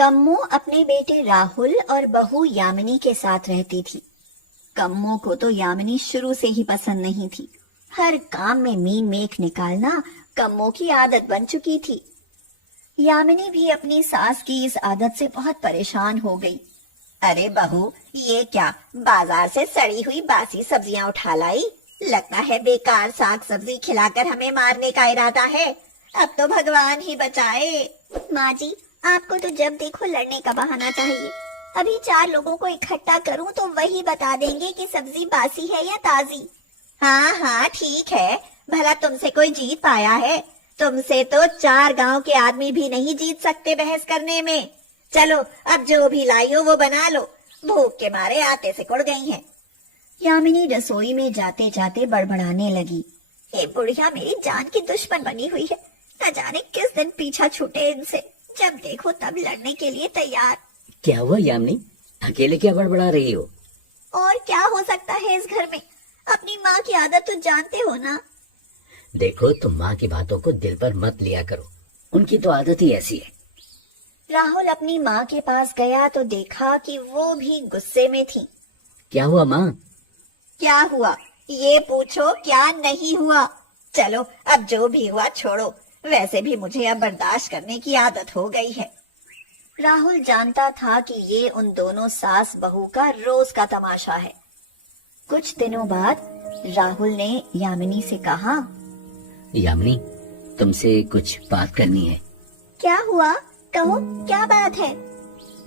कम्मो अपने बेटे राहुल और बहू यामिनी के साथ रहती थी। कम्मो को तो यामिनी शुरू से ही पसंद नहीं थी। हर काम में मीन मेख निकालना कम्मो की आदत बन चुकी थी। यामिनी भी अपनी सास की इस आदत से बहुत परेशान हो गई। अरे बहू, ये क्या बाजार से सड़ी हुई बासी सब्जियां उठा लाई? लगता है बेकार साग सब्जी खिलाकर हमें मारने का इरादा है। अब तो भगवान ही बचाए। माँ जी, आपको तो जब देखो लड़ने का बहाना चाहिए। अभी 4 लोगों को इकट्ठा करूं तो वही बता देंगे कि सब्जी बासी है या ताजी। हाँ हाँ ठीक है, भला तुमसे कोई जीत पाया है? तुमसे तो 4 गांव के आदमी भी नहीं जीत सकते बहस करने में। चलो अब जो भी लाई हो वो बना लो, भूख के मारे आते से कुड़ गई हैं। यामिनी रसोई में जाते जाते बड़बड़ाने लगी। ये बुढ़िया मेरी जान की दुश्मन बनी हुई है। न जाने किस दिन पीछा छूटे इनसे, जब देखो तब लड़ने के लिए तैयार। क्या हुआ यामिनी, अकेले क्या बड़बड़ा रही हो? और क्या हो सकता है इस घर में? अपनी माँ की आदत तो जानते हो ना। देखो, तुम माँ की बातों को दिल पर मत लिया करो, उनकी तो आदत ही ऐसी है। राहुल अपनी माँ के पास गया तो देखा कि वो भी गुस्से में थी। क्या हुआ माँ? क्या हुआ ये पूछो, क्या नहीं हुआ? चलो अब जो भी हुआ छोड़ो, वैसे भी मुझे अब बर्दाश्त करने की आदत हो गई है। राहुल जानता था कि ये उन दोनों सास बहू का रोज का तमाशा है। कुछ दिनों बाद राहुल ने यामिनी से कहा, यामिनी, तुमसे कुछ बात करनी है। क्या हुआ? कहो, क्या बात है?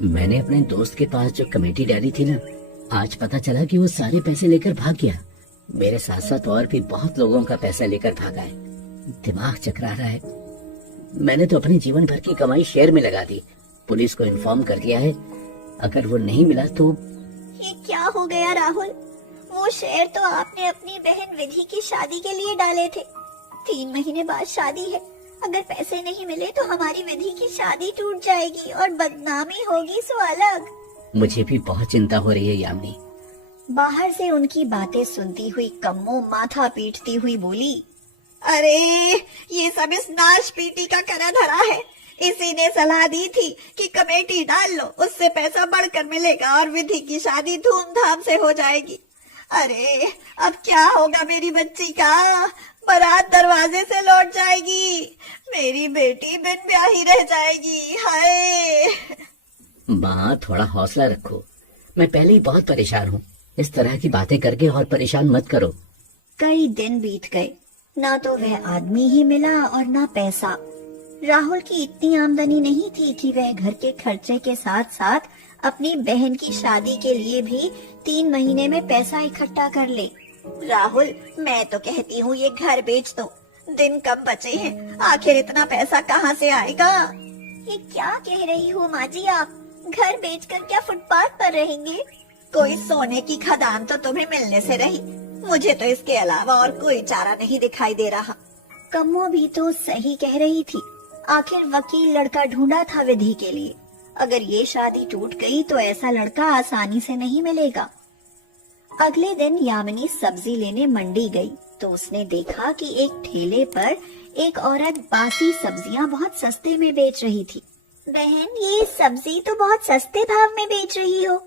मैंने अपने दोस्त के पास जो कमेटी डाली थी ना, आज पता चला कि वो सारे पैसे लेकर भाग गया। मेरे साथ साथ और भी बहुत लोगों का पैसा लेकर भागा है। दिमाग चकरा रहा है। मैंने तो अपने जीवन भर की कमाई शेयर में लगा दी। पुलिस को इन्फॉर्म कर दिया है, अगर वो नहीं मिला तो। ये क्या हो गया राहुल? वो शेयर तो आपने अपनी बहन विधि की शादी के लिए डाले थे। 3 महीने बाद शादी है, अगर पैसे नहीं मिले तो हमारी विधि की शादी टूट जाएगी और बदनामी होगी सो अलग। मुझे भी बहुत चिंता हो रही है यामिनी। बाहर से उनकी बातें सुनती हुई कम्मो माथा पीटती हुई बोली, अरे ये सब इस नाश पीटी का करा धरा है। इसी ने सलाह दी थी कि कमेटी डाल लो, उससे पैसा बढ़कर मिलेगा और विधि की शादी धूमधाम से हो जाएगी। अरे अब क्या होगा मेरी बच्ची का? बारात दरवाजे से लौट जाएगी, मेरी बेटी बिन ब्याही रह जाएगी। हाय माँ, थोड़ा हौसला रखो। मैं पहले ही बहुत परेशान हूँ। इस तरह की बातें करके और परेशान मत करो। कई दिन बीत गए, ना तो वह आदमी ही मिला और ना पैसा। राहुल की इतनी आमदनी नहीं थी कि वह घर के खर्चे के साथ साथ अपनी बहन की शादी के लिए भी 3 महीने में पैसा इकट्ठा कर ले। राहुल, मैं तो कहती हूँ ये घर बेच दो, दिन कम बचे हैं, आखिर इतना पैसा कहाँ से आएगा? ये क्या कह रही हो माँ जी आप? घर बेचकर क्या फुटपाथ पर रहेंगे? कोई सोने की खदान तो तुम्हें मिलने से रही, मुझे तो इसके अलावा और कोई चारा नहीं दिखाई दे रहा। कम्मो भी तो सही कह रही थी। आखिर वकील लड़का ढूंढा था विधि के लिए। अगर ये शादी टूट गई तो ऐसा लड़का आसानी से नहीं मिलेगा। अगले दिन यामिनी सब्जी लेने मंडी गई तो उसने देखा कि एक ठेले पर एक औरत बासी सब्जियां बहुत सस्ते में बेच रही थी। बहन, ये सब्जी तो बहुत सस्ते भाव में बेच रही हो।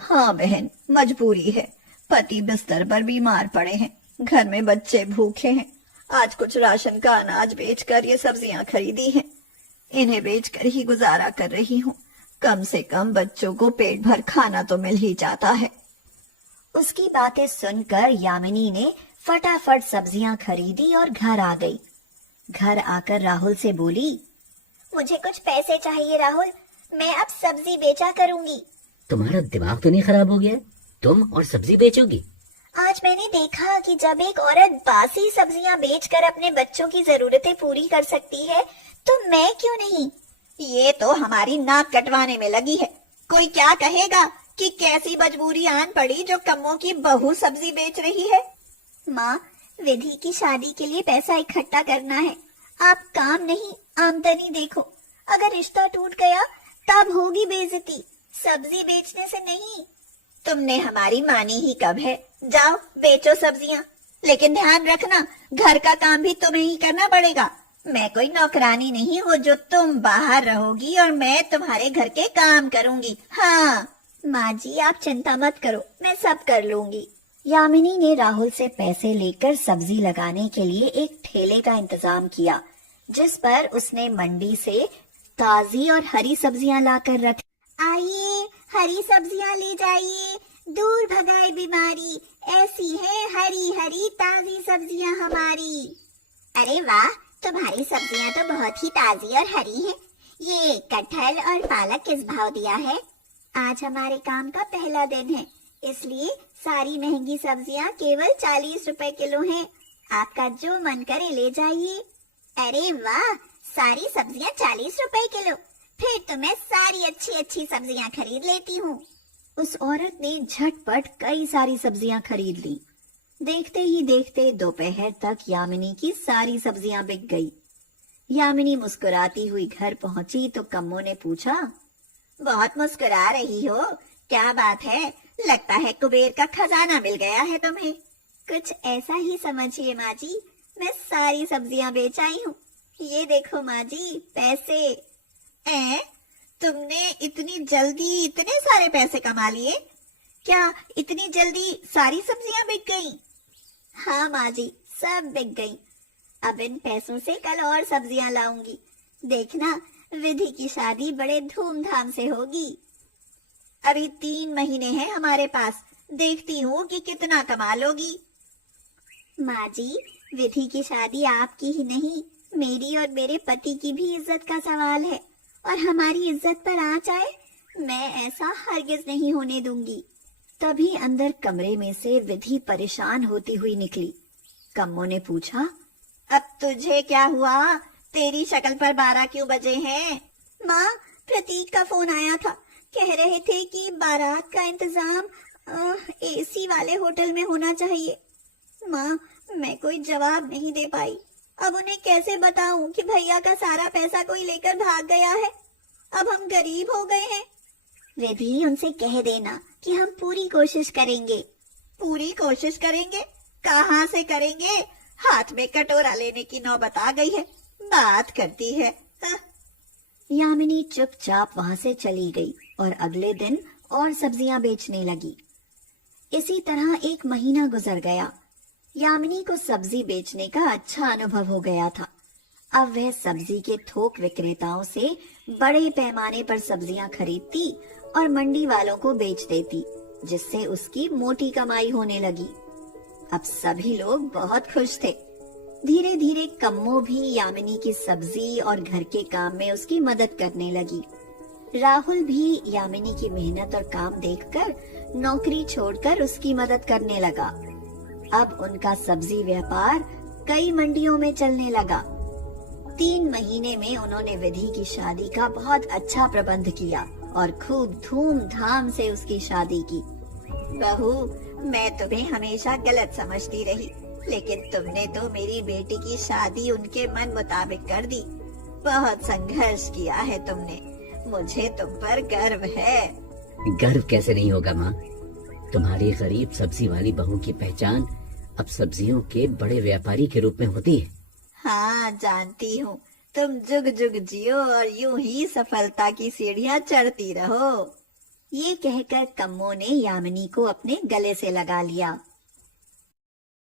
हाँ बहन, मजबूरी है। पति बिस्तर पर बीमार पड़े हैं, घर में बच्चे भूखे हैं। आज कुछ राशन का अनाज बेचकर ये सब्जियां खरीदी हैं। इन्हें बेचकर ही गुजारा कर रही हूँ। कम से कम बच्चों को पेट भर खाना तो मिल ही जाता है। उसकी बातें सुनकर यामिनी ने फटाफट सब्जियां खरीदी और घर आ गई। घर आकर राहुल से बोली, मुझे कुछ पैसे चाहिए राहुल, मैं अब सब्जी बेचा करूंगी। तुम्हारा दिमाग तो नहीं खराब हो गया? तुम और सब्जी बेचोगी? आज मैंने देखा कि जब एक औरत बासी सब्जियां बेचकर अपने बच्चों की जरूरतें पूरी कर सकती है तो मैं क्यों नहीं? ये तो हमारी नाक कटवाने में लगी है। कोई क्या कहेगा कि कैसी मजबूरी आन पड़ी जो कम्मो की बहू सब्जी बेच रही है। माँ, विधि की शादी के लिए पैसा इकट्ठा करना है। आप काम नहीं आमदनी देखो। अगर रिश्ता टूट गया तब होगी बेइज्जती, सब्जी बेचने से नहीं। तुमने हमारी मानी ही कब है? जाओ बेचो सब्जियां, लेकिन ध्यान रखना घर का काम भी तुम्हें ही करना पड़ेगा। मैं कोई नौकरानी नहीं हूँ जो तुम बाहर रहोगी और मैं तुम्हारे घर के काम करूंगी। हाँ माँ जी, आप चिंता मत करो, मैं सब कर लूंगी। यामिनी ने राहुल से पैसे लेकर सब्जी लगाने के लिए एक ठेले का इंतजाम किया, जिस पर उसने मंडी से ताजी और हरी सब्जियां लाकर रखी। आइए, हरी सब्जियां ले जाइए, दूर भगाए बीमारी, ऐसी है हरी हरी ताजी सब्जियां हमारी। अरे वाह, तुम्हारी सब्जियां तो बहुत ही ताजी और हरी हैं। ये कटहल और पालक किस भाव दिया है? आज हमारे काम का पहला दिन है, इसलिए सारी महंगी सब्जियां केवल 40 रुपए किलो हैं। आपका जो मन करे ले जाइए। अरे वाह, सारी सब्जियां 40 रुपए किलो, फिर तो मैं सारी अच्छी अच्छी सब्जियां खरीद लेती हूँ। उस औरत ने झटपट कई सारी सब्जियां खरीद ली। देखते ही देखते दोपहर तक यामिनी की सारी सब्जियां बिक गई। यामिनी मुस्कुराती हुई घर पहुंची तो कम्मो ने पूछा, बहुत मुस्कुरा रही हो, क्या बात है? लगता है कुबेर का खजाना मिल गया है तुम्हें। कुछ ऐसा ही समझिए माँ जी, मैं सारी सब्जियां बेच आई हूँ। ये देखो माँ जी, पैसे। तुमने इतनी जल्दी इतने सारे पैसे कमा लिए? क्या इतनी जल्दी सारी सब्जियां बिक गईं? हाँ माँ जी, सब बिक गईं। अब इन पैसों से कल और सब्जियां लाऊंगी। देखना, विधि की शादी बड़े धूमधाम से होगी। अभी 3 महीने हैं हमारे पास, देखती हूँ कि कितना कमा लोगी। माँ जी, विधि की शादी आपकी ही नहीं, मेरी और मेरे पति की भी इज्जत का सवाल है, और हमारी इज्जत पर आंच आए, मैं ऐसा हरगिज नहीं होने दूंगी। तभी अंदर कमरे में से विधि परेशान होती हुई निकली। कम्मो ने पूछा, अब तुझे क्या हुआ? तेरी शक्ल पर 12 क्यों बजे हैं? माँ, प्रतीक का फोन आया था, कह रहे थे कि बारात का इंतजाम एसी वाले होटल में होना चाहिए। माँ, मैं कोई जवाब नहीं दे पाई। अब उन्हें कैसे बताऊं कि भैया का सारा पैसा कोई लेकर भाग गया है। अब हम गरीब हो गए हैं। विधि, उनसे कह देना कि हम पूरी कोशिश करेंगे। पूरी कोशिश करेंगे? कहाँ से करेंगे? हाथ में कटोरा लेने की नौबत आ गई है, बात करती है। यामिनी चुपचाप वहां से चली गई और अगले दिन और सब्जियां बेचने लगी। इसी तरह 1 महीना गुजर गया। यामिनी को सब्जी बेचने का अच्छा अनुभव हो गया था। अब वह सब्जी के थोक विक्रेताओं से बड़े पैमाने पर सब्जियां खरीदती और मंडी वालों को बेच देती, जिससे उसकी मोटी कमाई होने लगी। अब सभी लोग बहुत खुश थे। धीरे धीरे कम्मो भी यामिनी की सब्जी और घर के काम में उसकी मदद करने लगी। राहुल भी यामिनी की मेहनत और काम देखकर नौकरी छोड़कर उसकी मदद करने लगा। अब उनका सब्जी व्यापार कई मंडियों में चलने लगा। 3 महीने में उन्होंने विधि की शादी का बहुत अच्छा प्रबंध किया और खूब धूमधाम से उसकी शादी की। बहू, मैं तुम्हें हमेशा गलत समझती रही, लेकिन तुमने तो मेरी बेटी की शादी उनके मन मुताबिक कर दी। बहुत संघर्ष किया है तुमने, मुझे तुम पर गर्व है। गर्व कैसे नहीं होगा माँ, तुम्हारी गरीब सब्जी वाली बहू की पहचान अब सब्जियों के बड़े व्यापारी के रूप में होती है। हाँ, जानती हूँ। तुम जुग जुग जियो और यूं ही सफलता की सीढ़ियाँ चढ़ती रहो। ये कहकर कम्मो ने यामिनी को अपने गले से लगा लिया।